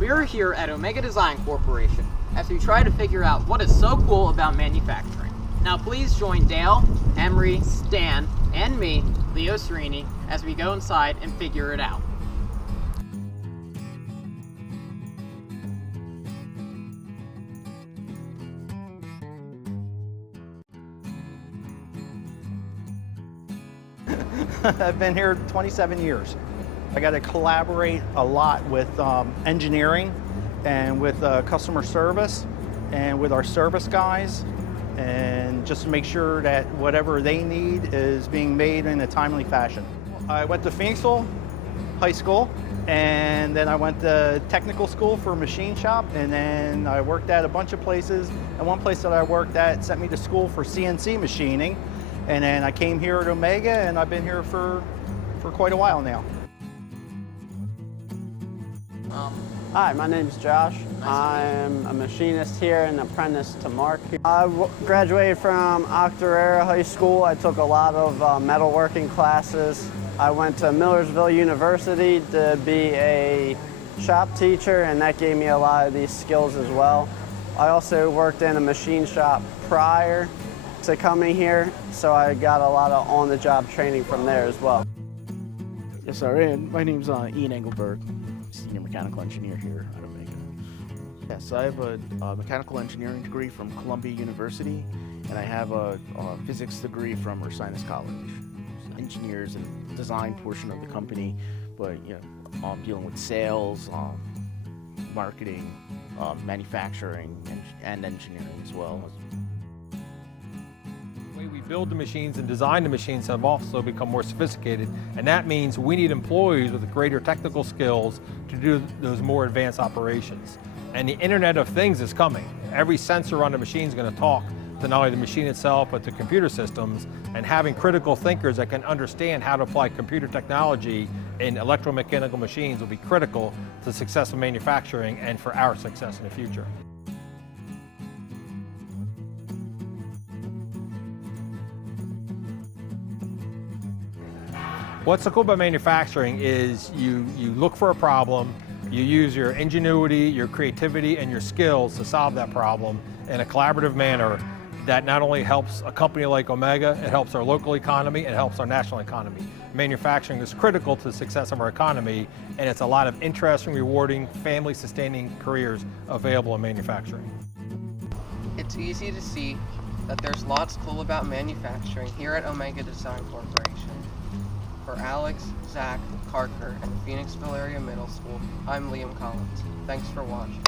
We are here at Omega Design Corporation as we try to figure out what is so cool about manufacturing. Now please join Dale, Emery, Stan, and me, Leo Serini, as we go inside and figure it out. I've been here 27 years. I got to collaborate a lot with engineering and with customer service and with our service guys, and just to make sure that whatever they need is being made in a timely fashion. I went to Phoenixville High School, and then I went to technical school for machine shop, and then I worked at a bunch of places. And one place that I worked at sent me to school for CNC machining, and then I came here at Omega, and I've been here for quite a while now. Hi, my name's Josh. I'm a machinist here and apprentice to Mark. I graduated from Octorara High School. I took a lot of metalworking classes. I went to Millersville University to be a shop teacher, and that gave me a lot of these skills as well. I also worked in a machine shop prior to coming here, so I got a lot of on-the-job training from there as well. Yes, sir. And my name's Ian Engelberg, senior mechanical engineer here at Omega. Yes, I have a mechanical engineering degree from Columbia University, and I have a physics degree from Ursinus College. Engineers and design portion of the company, but I'm dealing with sales, marketing, manufacturing, and engineering as well. The way we build the machines and design the machines have also become more sophisticated, and that means we need employees with greater technical skills to do those more advanced operations. And the Internet of Things is coming. Every sensor on the machine is going to talk to not only the machine itself, but to computer systems, and having critical thinkers that can understand how to apply computer technology in electromechanical machines will be critical to successful manufacturing and for our success in the future. What's so cool about manufacturing is you look for a problem, you use your ingenuity, your creativity, and your skills to solve that problem in a collaborative manner that not only helps a company like Omega, it helps our local economy, it helps our national economy. Manufacturing is critical to the success of our economy, and it's a lot of interesting, rewarding, family-sustaining careers available in manufacturing. It's easy to see that there's lots cool about manufacturing here at Omega Design Corporation. For Alex, Zach, Parker, and the Phoenixville Area Middle School, I'm Liam Collins. Thanks for watching.